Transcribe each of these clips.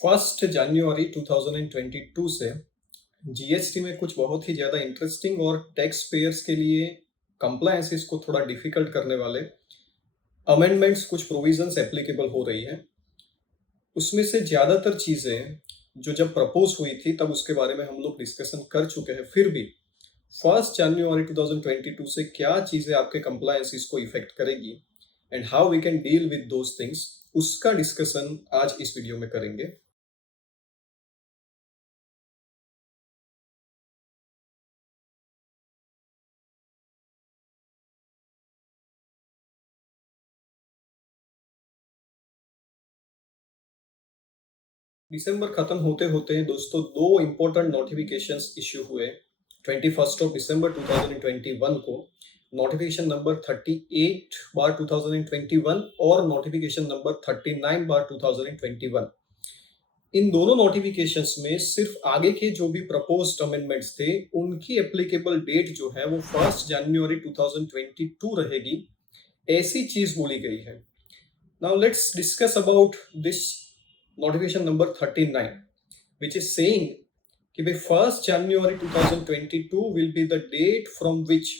First जनवरी 2022 से GST में कुछ बहुत ही ज़्यादा इंटरेस्टिंग और टैक्स पेयर्स के लिए कंप्लायंसेस को थोड़ा डिफिकल्ट करने वाले अमेंडमेंट्स कुछ प्रोविजंस एप्लीकेबल हो रही हैं। उसमें से ज़्यादातर चीज़ें जो जब प्रपोज हुई थी तब उसके बारे में हम लोग डिस्कशन कर चुके हैं। फिर भी फर्स्ट जनवरी 2022 से क्या चीज़ें आपके कंप्लायंसेस को इफेक्ट करेगी and how we can deal with those things, उसका डिस्कशन आज इस वीडियो में करेंगे। दिसंबर खत्म होते होते दोस्तों दो इंपॉर्टेंट नोटिफिकेशंस इश्यू हुए। 21 दिसंबर 2021 को नोटिफिकेशन नंबर 38 बार 2021 और नोटिफिकेशन नंबर 39 बार 2021। इन दोनों नोटिफिकेशंस में सिर्फ आगे के जो भी प्रपोज्ड अमेंडमेंट्स थे उनकी एप्लीकेबल डेट जो है वो 1 जनवरी 2022 रहेगी, ऐसी चीज बोली गई है। Now let's discuss about this notification number 39, which is saying कि भाई 1 January 2022 will be the date from which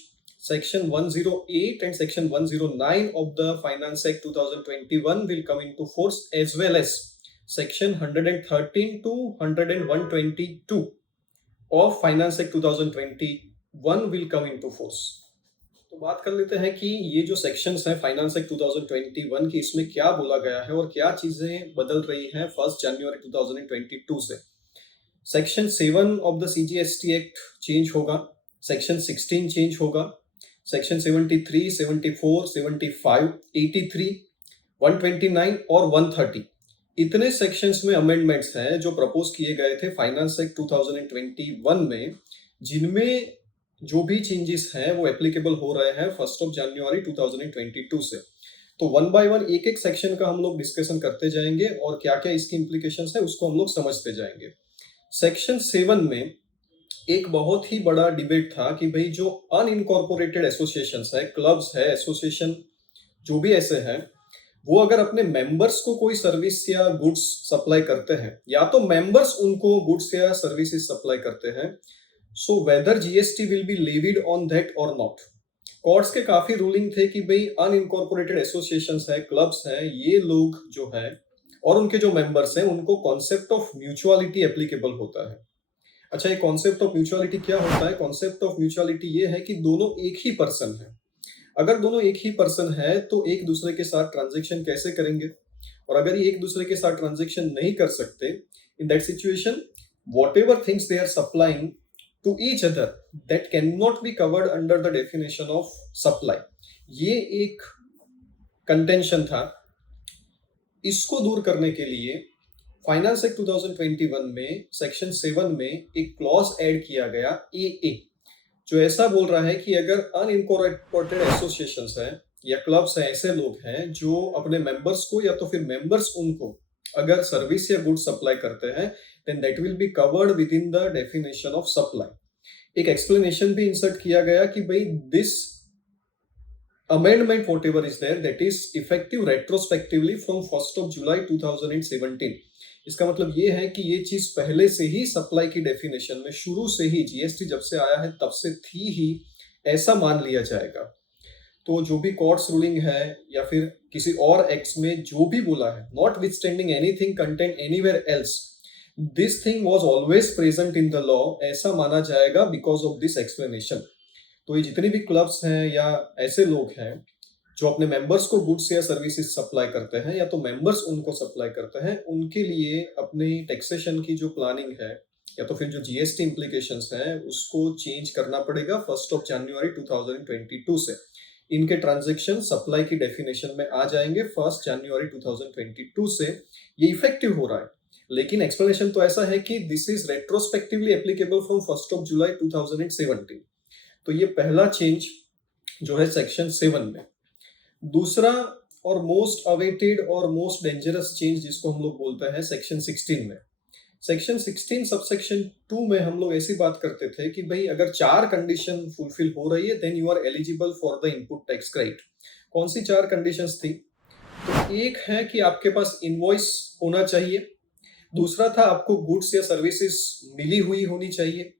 Section 108 and Section 109 of the Finance Act 2021 will come into force, as well as Section 113 to 122 of Finance Act 2021 will come into force. तो बात कर लेते हैं कि ये जो सेक्शंस हैं finance act 2021 की, इसमें क्या बोला गया है और क्या चीजें बदल रही हैं 1 जनवरी 2022 से। Section 7 of the CGST act change होगा, सेक्शन 16 चेंज होगा, सेक्शन 73, 74, 75, 83, 129 और 130 इतने सेक्शंस में अमेंडमेंट्स हैं जो प्रपोज किए गए थे फाइनेंस एक्ट 2021 में, जिनमें जो भी चेंजेस हैं वो एप्लीकेबल हो रहे हैं 1 जनवरी 2022 से। तो वन बाय वन एक एक सेक्शन का हम लोग डिस्कशन करते जाएंगे और क्या क्या इसकी इम्प्लीकेशंस है उसको हम लोग समझते जाएंगे। सेक्शन 7 में एक बहुत ही बड़ा डिबेट था कि भाई जो अनइनकॉर्पोरेटेड एसोसिएशंस है, क्लब्स है, एसोसिएशन जो भी ऐसे हैं, वो अगर अपने मेंबर्स को कोई सर्विस या गुड्स सप्लाई करते हैं या तो मेंबर्स उनको गुड्स या सर्विसेज सप्लाई करते हैं, so whether GST will be levied on that और नॉट। कोर्ट्स के काफी रूलिंग थे कि भाई अनइनकॉर्पोरेटेड एसोसिएशंस है, क्लब्स हैं, ये लोग जो है और उनके जो मेंबर्स हैं उनको कॉन्सेप्ट ऑफ म्यूचुअलिटी एप्लीकेबल होता है। अच्छा, ये कॉन्सेप्ट ऑफ म्यूचुअलिटी क्या होता है? कॉन्सेप्ट ऑफ म्यूचुअलिटी ये है कि दोनों एक ही पर्सन है। अगर दोनों एक ही पर्सन है तो एक दूसरे के साथ ट्रांजेक्शन कैसे करेंगे? और अगर ये एक दूसरे के साथ ट्रांजेक्शन नहीं कर सकते, in that situation whatever things they are supplying to each other that cannot be covered under the definition of supply, ये एक कंटेंशन था। इसको दूर करने के लिए फाइनेंस एक्ट 2021 में सेक्शन 7 में एक क्लॉज ऐड किया गया ए, जो ऐसा बोल रहा है कि अगर अनइनकॉर्पोरेटेड एसोसिएशंस हैं या क्लब्स हैं, ऐसे लोग हैं जो अपने मेंबर्स को या तो फिर मेंबर्स उनको अगर सर्विस या गुड सप्लाई करते हैं, then that will be covered within the definition of supply. एक एक्सप्लेनेशन भी इंसर्ट किया गया कि भाई this amendment whatever is there that is effective retrospectively from 1 July 2017। इसका मतलब ये है कि ये चीज पहले से ही सप्लाई की डेफिनेशन में शुरू से ही जीएसटी जब से आया है तब से थी ही, ऐसा मान लिया जाएगा। तो जो भी कोर्ट्स रूलिंग है या फिर किसी और एक्ट्स में जो भी बोला है, not withstanding anything content anywhere else, this thing was always present in the law, ऐसा माना जाएगा बिकॉज ऑफ दिस एक्सप्लेनेशन। तो ये जितने भी क्लब्स हैं या ऐसे लोग हैं जो अपने मेंबर्स को गुड्स या सर्विसेज सप्लाई करते हैं या तो मेंबर्स उनको सप्लाई करते हैं, उनके लिए अपनी टैक्सेशन की जो प्लानिंग है या तो फिर जो जीएसटी इम्प्लीकेशंस हैं उसको चेंज करना पड़ेगा 1 जनवरी 2022 से। इनके ट्रांजैक्शन सप्लाई की डेफिनेशन में आ जाएंगे 1 जनवरी 2022 से। ये इफेक्टिव हो रहा है, लेकिन एक्सप्लेनेशन तो ऐसा है कि this is retrospectively applicable from 1 July 2017। तो ये पहला चेंज जो है सेक्शन 7 में। दूसरा और मोस्ट अवेटेड और मोस्ट डेंजरस चेंज जिसको हम लोग बोलते हैं सेक्शन 16 में। सेक्शन 16 सबसेक्शन 2 में हम लोग ऐसी बात करते थे कि भाई अगर 4 कंडीशन फुलफिल हो रही है then you are eligible for the input tax credit. कौन सी 4 कंडीशंस थी? तो एक है कि आपके पास इनवॉइस होना चाहिए, दूसरा था आपको गुड्स या सर्विसेज मिली हुई होनी चाहिए।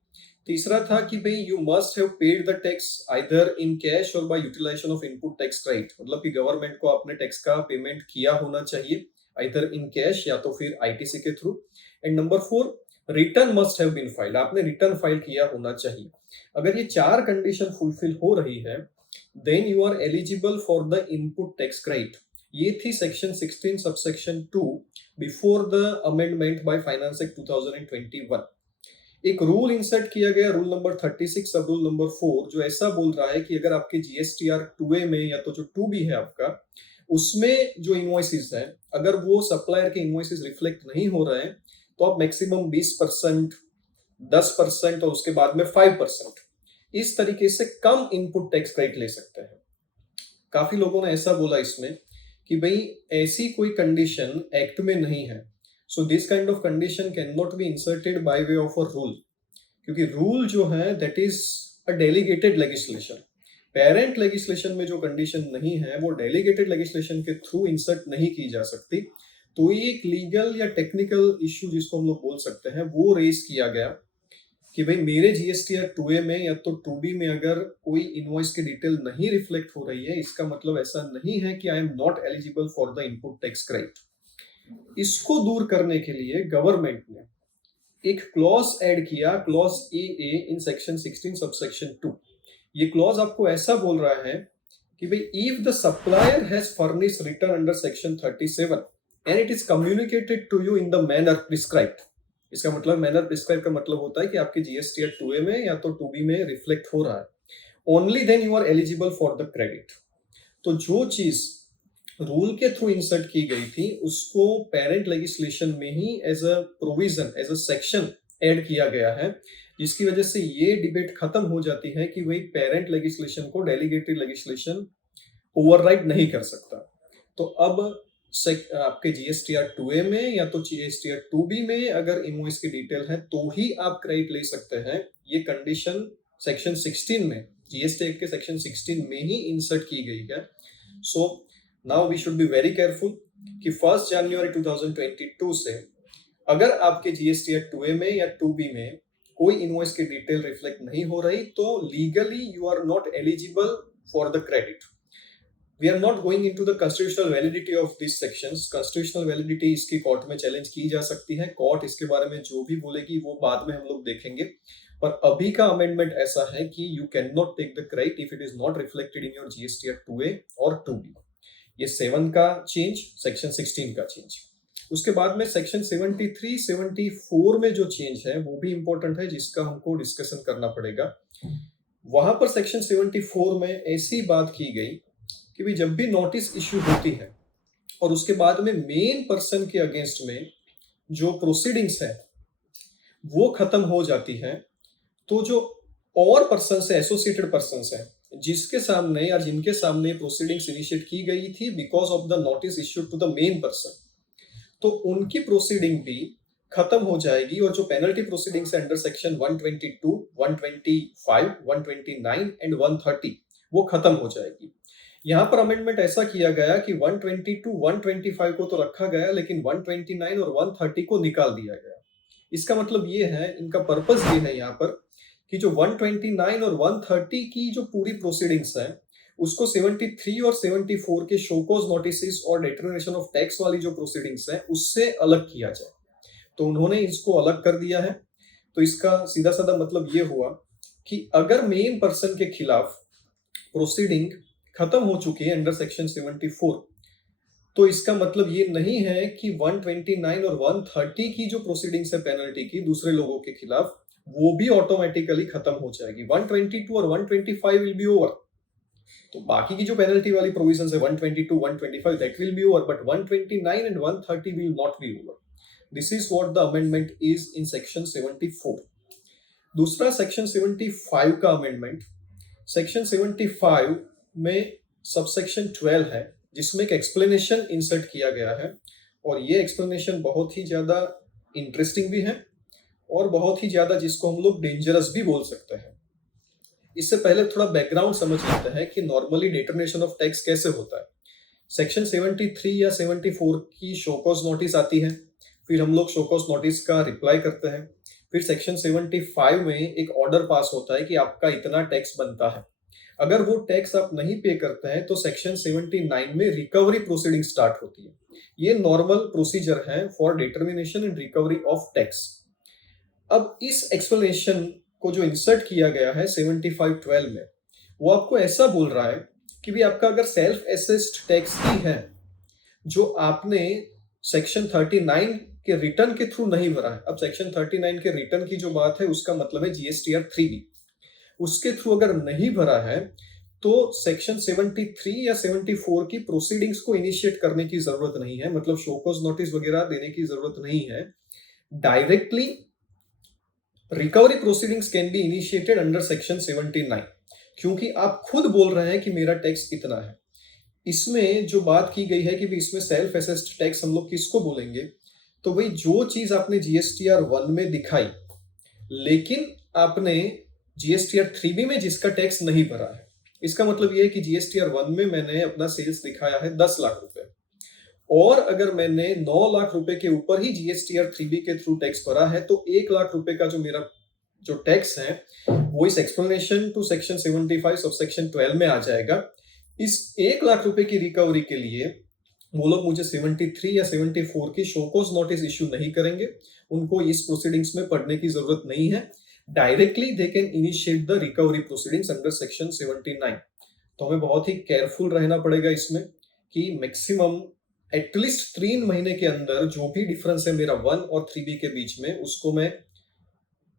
तीसरा था कि भाई you must have paid the tax either in cash और by utilization of input tax credit, मतलब कि गवर्नमेंट को आपने टैक्स का पेमेंट किया होना चाहिए आइदर इन कैश या तो फिर आईटीसी के थ्रू। And number 4, return must have been filed, आपने रिटर्न फाइल किया होना चाहिए। अगर ये 4 कंडीशन फुलफिल हो रही है then you are eligible for the input tax credit. ये थी section 16 subsection 2 before the amendment by finance act 2021। एक रूल इंसर्ट किया गया, रूल नंबर 36 सब रूल नंबर 4, जो ऐसा बोल रहा है कि अगर आपके जीएसटीआर 2A में या तो जो 2B है आपका, उसमें जो इनवॉइसेस है अगर वो सप्लायर के इनवॉइसेस रिफ्लेक्ट नहीं हो रहे हैं तो आप मैक्सिमम 20%, 10% और उसके बाद में 5% इस तरीके से कम इनपुट टैक्स क्रेडिट ले सकते हैं। काफी लोगों ने ऐसा बोला इसमें कि भाई ऐसी कोई कंडीशन एक्ट में नहीं है, so this kind of condition can not be inserted by way of a rule, क्योंकि रूल जो है that is a delegated legislation. Parent legislation में जो कंडीशन नहीं है वो डेलीगेटेड लेजिस्लेशन के थ्रू इंसर्ट नहीं की जा सकती। तो ये एक लीगल या टेक्निकल इश्यू जिसको हम लोग बोल सकते हैं वो रेज किया गया कि भाई मेरे जीएसटीआर 2A में या तो 2B में अगर कोई इनवॉइस की डिटेल नहीं रिफ्लेक्ट हो रही है, इसका मतलब ऐसा नहीं है कि I am not eligible for the input tax credit. इसको दूर करने के लिए गवर्नमेंट ने एक क्लॉज ऐड किया, clause A in section 16 subsection 2। ये क्लॉज आपको ऐसा बोल रहा है कि भाई if the supplier has furnished return under section 37 and it is communicated to you in the manner prescribed. इसका मतलब मैनर प्रिस्क्राइब का मतलब होता है कि आपके जीएसटीआर 2A में या तो 2B में रिफ्लेक्ट हो रहा है, only then you are eligible for the credit. तो जो चीज रूल के थ्रू इंसर्ट की गई थी उसको पेरेंट लेजिस्लेशन में ही as a provision, as a section add किया गया है, जिसकी वजह से ये डिबेट खत्म हो जाती है कि वही पेरेंट लेजिस्लेशन को डेलीगेटेड लेजिस्लेशन ओवरराइड नहीं कर सकता। तो अब आपके जीएसटीआर 2A में या तो जीएसटीआर 2B में अगर इनवॉइस की डिटेल है तो ही आप क्रेडिट ले सकते हैं। ये कंडीशन सेक्शन 16 में, जीएसटी एक्ट के सेक्शन 16 में ही इंसर्ट की गई है। So now we should be very careful कि 1 जनवरी 2022 से अगर आपके जीएसटीआर 2A में या 2B में कोई इनवॉइस की डिटेल रिफ्लेक्ट नहीं हो रही तो legally you are not eligible for the credit. We are not going into the constitutional validity of these sections. Constitutional validity इसकी कोर्ट में चैलेंज की जा सकती है, कोर्ट इसके बारे में जो भी बोलेगी वो बाद में हम लोग देखेंगे। पर अभी का अमेंडमेंट ऐसा है कि you cannot take the credit if it is not reflected in your GSTR 2A और 2B। ये 7 का चेंज, सेक्शन 16 का चेंज। उसके बाद में सेक्शन 73, 74 में जो चेंज है वो भी इंपॉर्टेंट है जिसका हमको डिस्कशन करना पड़ेगा। वहां पर सेक्शन 74 में ऐसी बात की गई कि भी जब भी नोटिस इश्यू होती है और उसके बाद में मेन पर्सन के अगेंस्ट में जो प्रोसीडिंग्स है वो खत्म हो जाती है, तो जो और पर्सन है, एसोसिएटेड पर्सन है जिसके सामने या जिनके सामने प्रोसीडिंग्स इनिशिएट की गई थी because of the notice issued to the main person, तो उनकी प्रोसीडिंग भी खत्म हो जाएगी और जो पेनल्टी प्रोसीडिंग्स है अंडर सेक्शन 122, 125, 129 एंड 130 वो खत्म हो जाएगी। यहाँ पर अमेंडमेंट ऐसा किया गया कि 122, 125 को तो रखा गया लेकिन 129 और 130 को निकाल दिया गया। इसका मतलब ये है, इनका पर्पस ये है यहाँ पर कि जो 129 और 130 की जो पूरी प्रोसीडिंग्स है उसको 73 और 74 के शोकॉज नोटिस और डिटरमिनेशन ऑफ टैक्स वाली जो प्रोसीडिंग्स है उससे अलग किया जाए। तो उन्होंने इसको अलग कर दिया है। तो इसका सीधा साधा मतलब ये हुआ कि अगर मेन पर्सन के खिलाफ प्रोसीडिंग खत्म हो चुकी है अंडर सेक्शन 74, तो इसका मतलब ये नहीं है कि 129 और 130 की जो प्रोसीडिंग्स है पेनल्टी की दूसरे लोगों के खिलाफ वो भी ऑटोमेटिकली खत्म हो जाएगी। 122 और 125 विल बी ओवर। तो बाकी की जो पेनल्टी वाली प्रोविजंस है 122, 125 that will B over, but 129 and 130 will not be over. This is what the amendment is in section 74। दूसरा सेक्शन 75 का अमेंडमेंट, सेक्शन 75 में सबसेक्शन 12 है जिसमें एक एक्सप्लेनेशन इंसर्ट किया गया है और ये एक्सप्लेनेशन बहुत ही ज्यादा इंटरेस्टिंग भी है और बहुत ही ज्यादा जिसको हम लोग डेंजरस भी बोल सकते हैं। इससे पहले थोड़ा बैकग्राउंड समझ लेते हैं कि नॉर्मली डिटरमिनेशन ऑफ टैक्स कैसे होता है। सेक्शन 73 या 74 की शोकॉज नोटिस आती है, फिर हम लोग शो कॉज नोटिस का रिप्लाई करते हैं। फिर सेक्शन 75 में एक ऑर्डर पास होता है कि आपका इतना टैक्स बनता है। अगर वो टैक्स आप नहीं पे करते हैं तो सेक्शन 79 में रिकवरी प्रोसीडिंग स्टार्ट होती है। ये नॉर्मल प्रोसीजर है for determination and recovery of tax. अब इस एक्सप्लेनेशन को जो इंसर्ट किया गया है 7512 में, वो आपको ऐसा बोल रहा है कि भी आपका अगर सेल्फ असेस्ड टैक्स ही है जो आपने सेक्शन 39 के रिटर्न के थ्रू नहीं भरा है। अब सेक्शन 39 के रिटर्न की जो बात है उसका मतलब है जीएसटीआर 3B, उसके थ्रू अगर नहीं भरा है तो सेक्शन 73 या 74 की प्रोसीडिंग्स को इनिशिएट करने की जरूरत नहीं है, मतलब शो कॉज नोटिस वगैरह देने की जरूरत नहीं है। Directly recovery proceedings can be initiated under section 79, क्योंकि आप खुद बोल रहे हैं कि मेरा टैक्स इतना है। इसमें जो बात की गई है कि भी इसमें सेल्फ असेस्ड टैक्स हम लोग किसको बोलेंगे, तो भाई जो चीज आपने जीएसटीआर 1 में दिखाई लेकिन आपने जीएसटीआर 3B में जिसका टैक्स नहीं भरा है। इसका मतलब यह है कि जीएसटीआर 1 में मैंने अपना सेल्स दिखाया है 10 लाख रुपए, और अगर मैंने 9 लाख रुपए के ऊपर ही जीएसटीआर 3B के थ्रू टैक्स भरा है तो 1 लाख रुपए का जो मेरा जो टैक्स है वो इस explanation to section 75 sub section 12 में आ जाएगा। इस 1 लाख रुपए की रिकवरी के लिए वो लोग मुझे 73 या 74 की शो कॉज नोटिस इश्यू नहीं करेंगे, उनको इस प्रोसीडिंग्स में पढ़ने की जरूरत नहीं है। Directly they can initiate the recovery proceedings under section 79। तो हमें बहुत ही केयरफुल रहना पड़ेगा इसमें कि मैक्सिमम एटलीस्ट 3 महीने के अंदर जो भी डिफरेंस है मेरा 1 और 3B के बीच में उसको मैं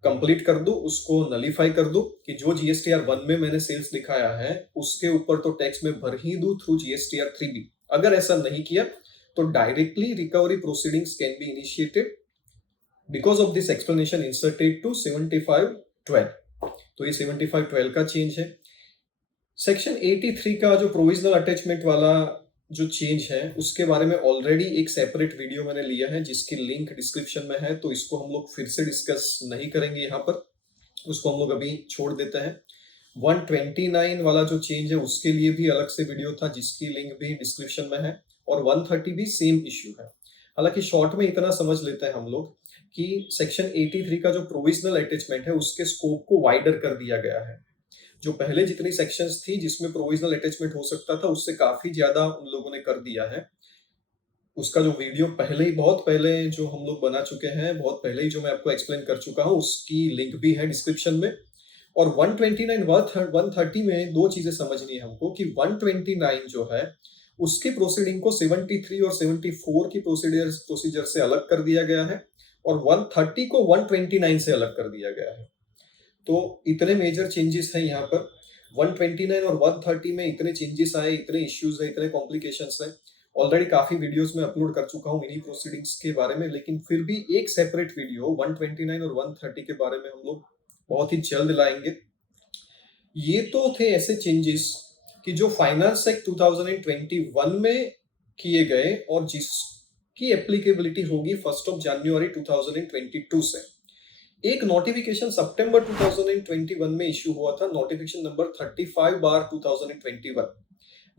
कंप्लीट कर दूं, उसको नलीफाई कर दूं कि जो जीएसटीआर 1 में मैंने सेल्स दिखाया है उसके ऊपर तो टैक्स में भर ही दूं थ्रू जीएसटीआर 3B। अगर ऐसा नहीं किया तो directly recovery proceedings can be initiated because of this explanation inserted to 7512। तो ये 7512 का चेंज है। सेक्शन 83 का जो प्रोविजनल अटैचमेंट वाला जो चेंज है उसके बारे में ऑलरेडी एक सेपरेट वीडियो मैंने लिया है जिसकी लिंक डिस्क्रिप्शन में है, तो इसको हम लोग फिर से डिस्कस नहीं करेंगे यहाँ पर, उसको हम लोग अभी छोड़ देते हैं। 129 वाला जो चेंज है उसके लिए भी अलग से वीडियो था जिसकी लिंक भी डिस्क्रिप्शन में है, और 130 भी सेम इश्यू है। हालांकि शॉर्ट में इतना समझ लेते हैं हम लोग कि सेक्शन 83 का जो प्रोविजनल अटैचमेंट है उसके स्कोप को वाइडर कर दिया गया है। जो पहले जितनी सेक्शंस थी जिसमें प्रोविजनल अटैचमेंट हो सकता था उससे काफी ज्यादा उन लोगों ने कर दिया है। उसका जो वीडियो पहले ही बहुत पहले जो हम लोग बना चुके हैं, बहुत पहले ही जो मैं आपको एक्सप्लेन कर चुका हूं, उसकी लिंक भी है डिस्क्रिप्शन में। और 129 130 में दो चीजें समझनी है हमको कि 129 जो है उसकी प्रोसीडिंग को 73 और 74 की प्रोसीजर से अलग कर दिया गया है, और 130 को 129 से अलग कर दिया गया है। तो इतने मेजर चेंजेस हैं यहाँ पर। 129 और 130 में इतने चेंजेस आए, इतने इश्यूज है, इतने कॉम्प्लिकेशंस हैं। ऑलरेडी काफी वीडियोस में अपलोड कर चुका हूँ इन्हीं प्रोसीडिंग्स के बारे में, लेकिन फिर भी एक सेपरेट वीडियो 129 और 130 के बारे में हम लोग बहुत ही जल्द लाएंगे। ये तो थे ऐसे चेंजेस कि जो फाइनेंस एक्ट 2021 में किए गए और जिसकी एप्लीकेबिलिटी होगी 1 जनवरी 2022 से। एक नोटिफिकेशन सितंबर 2021 में इश्यू हुआ था, नोटिफिकेशन नंबर 35/2021,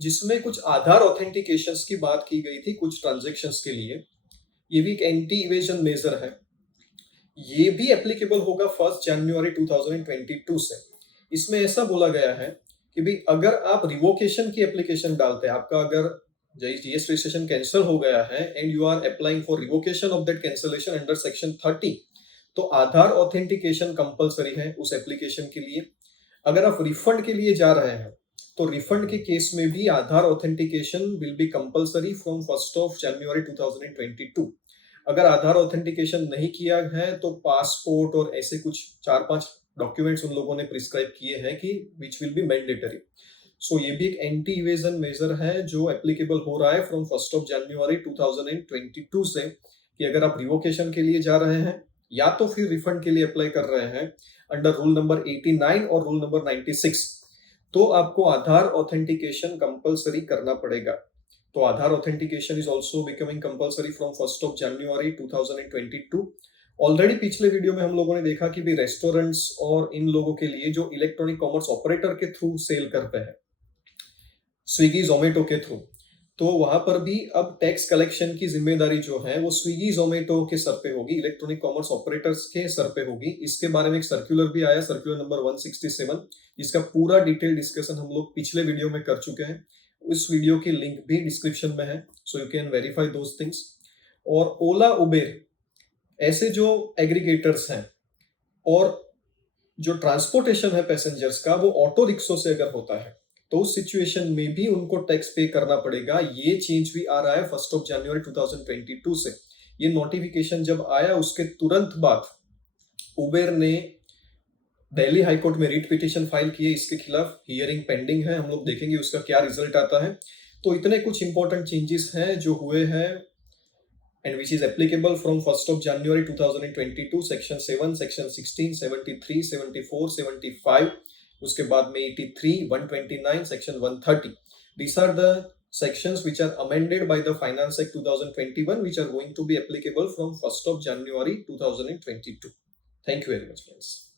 जिसमें कुछ आधार ऑथेंटिकेशंस की बात की गई थी कुछ ट्रांजैक्शंस के लिए। ये भी एक एंटी इवेजन मेजर है, ये भी एप्लीकेबल होगा 1 जनवरी 2022 से। इसमें ऐसा बोला गया है कि भी अगर आप रिवोकेशन की एप्लीकेशन डालते हैं, आपका अगर जीएस रजिस्ट्रेशन कैंसिल हो गया है and you are applying for revocation of that cancellation under section 30, तो आधार ऑथेंटिकेशन कंपलसरी है उस एप्लीकेशन के लिए। अगर आप रिफंड के लिए जा रहे हैं तो रिफंड के केस में भी Aadhaar authentication will be compulsory from 1 January 2022। अगर आधार ऑथेंटिकेशन नहीं किया है तो पासपोर्ट और ऐसे कुछ 4-5 डॉक्यूमेंट्स उन लोगों ने प्रिस्क्राइब किए हैं कि विच विल बी मैंडेटरी। सो ये भी एक एंटी इवेजन मेजर है जो एप्लीकेबल हो रहा है फ्रॉम 1 जनवरी 2022 से, कि अगर आप रिवोकेशन के लिए जा रहे हैं या तो फिर रिफंड के लिए अप्लाई कर रहे हैं अंडर रूल नंबर 89 और रूल नंबर 96, तो आपको आधार ऑथेंटिकेशन कंपलसरी करना पड़ेगा। तो Aadhaar authentication is also becoming compulsory from 1 January 2022। Already पिछले वीडियो में हम लोगों ने देखा कि भी रेस्टोरेंट्स और इन लोगों के लिए जो इलेक्ट्रॉनिक कॉमर्स ऑपरेटर के थ्रू सेल करते हैं, स्विगी जोमेटो के थ्रू, तो वहां पर भी अब टैक्स कलेक्शन की जिम्मेदारी जो है वो स्विगी जोमेटो के सर पे होगी, इलेक्ट्रॉनिक कॉमर्स ऑपरेटर्स के सर पे होगी। इसके बारे में एक सर्कुलर भी आया, सर्कुलर नंबर 167, जिसका पूरा डिटेल डिस्कशन हम लोग पिछले वीडियो में कर चुके हैं। उस वीडियो की लिंक भी डिस्क्रिप्शन में है, so you can verify those things. और ओला उबेर ऐसे जो एग्रीगेटर्स हैं और जो ट्रांसपोर्टेशन है पैसेंजर्स का वो ऑटो रिक्शो से अगर होता है तो उस सिचुएशन में भी उनको टैक्स पे करना पड़ेगा। ये चेंज भी आ रहा है 1 जनवरी 2022 से। ये नोटिफिकेशन जब आया उसके तुरंत बाद उबेर ने दिल्ली हाईकोर्ट में रिट पिटीशन फाइल किए इसके खिलाफ। हियरिंग पेंडिंग है, हम लोग देखेंगे उसका क्या रिजल्ट आता है। तो इतने कुछ इंपॉर्टेंट चेंजेस हैं जो हुए हैं and which is applicable from 1st January 2022, section 7, section 16, 73, 74, 75, उसके बाद में 83, 129, section 130. These are the sections which are amended by the Finance Act 2021, which are going to be applicable from 1st January 2022. Thank you very much, friends.